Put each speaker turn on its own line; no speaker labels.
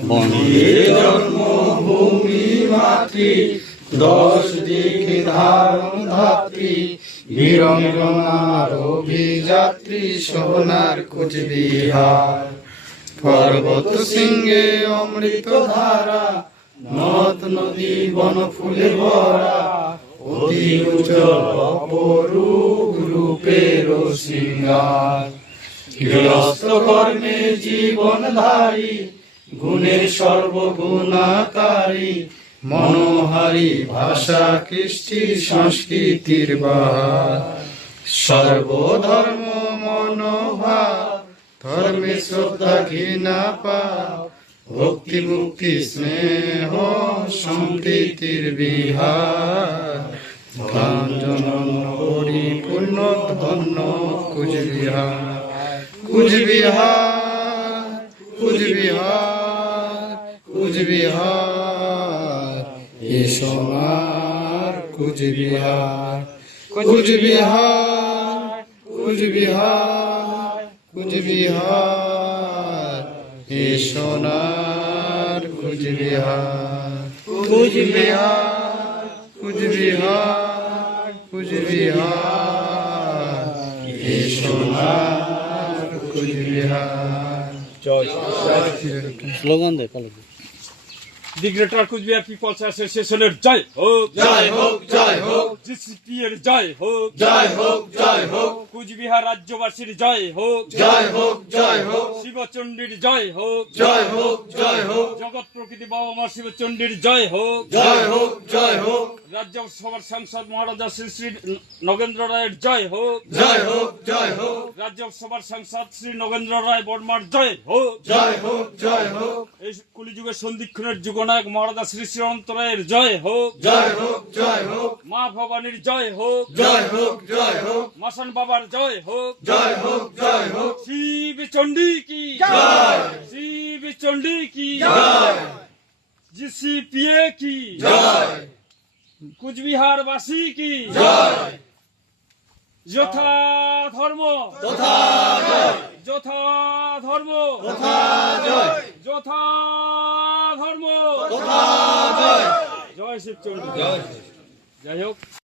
বন্দে জন্মভূমি মাতৃ, 10 দিক ধারণ ধাত্রী, বীরঙ্গনার অভিযাত্রী, সোনার কুচবিহার। পর্বত সিংহে অমৃত ধারা, নদ নদী বন ফুলে ভরা, অতি উজ্জ্বল অপরূপ রূপের সিঙ্গার। গৃহস্থ কর্মে জীবনধারী, গুণের সর্বগুণাকারী, মনোহারী ভাষা কৃষ্টি সংস্কৃতির বাহার। সর্বধর্ম মনোভাব, ধর্মে শ্রদ্ধা ঘৃণা পাপ, ভক্তি মুক্তি স্নেহ সম্প্রীতির বিহার। কাঞ্চন পরিপূর্ণ ধন্য কুচবিহার, কুচবিহার, কুচবিহার, কুচবিহার, এ সোনার কুচবিহার। কুচবিহার, কুচবিহার, কুচবিহার, এ সোনার কুচবিহার। কুচবিহার, কুচবিহার, কুচবিহার, এ সোনার কুচবিহার।
স্লোগান দে কালো
দি গ্রেটার কুচবিহার পিপলস অ্যাসোসিয়েশনের জয় হোক,
জয় হোক, জয় হোক,
জিসিপি এর জয় হোক,
জয় হোক, জয় হোক,
কুচবিহার রাজ্যবাসীর জয় হোক,
জয় হোক, জয় হোক,
শিবচণ্ডীর জয় হোক,
জয় হোক, জয় হোক,
জগৎ প্রকৃতি বাবা মা শিবচণ্ডীর জয় হোক,
জয় হোক, জয় হোক,
রাজ্যসভার সাংসদ মহারাজা শ্রী শ্রী নগেন্দ্র রায়ের জয় হোক,
জয় হোক, জয় হোক,
রাজ্যসভার সাংসদ শ্রী নগেন্দ্র রায় বর্মার জয় হোক,
জয় হোক, জয় হোক,
এই কলিযুগের সন্ধিক্ষণের যুগনায়ক মহারাজা শ্রী শ্রী অনন্ত রায়ের জয় হোক,
জয় হোক, জয় হোক,
মা ভবানীর জয় হোক,
জয় হোক, জয় হোক,
মাসান বাবার জয় হোক,
জয় হোক, জয় হোক,
শিব চণ্ডী কি
জয়,
শিব চণ্ডী কি
জয়,
জিসিপিএ কি
জয়,
কুচবিহার বাসী কি
জয়,
যথা ধর্ম
তথা জয়,
যথা ধর্ম
তথা জয়,
যথা ধর্ম
তথা জয়।
জয় শিব চণ্ডী যাই হোক।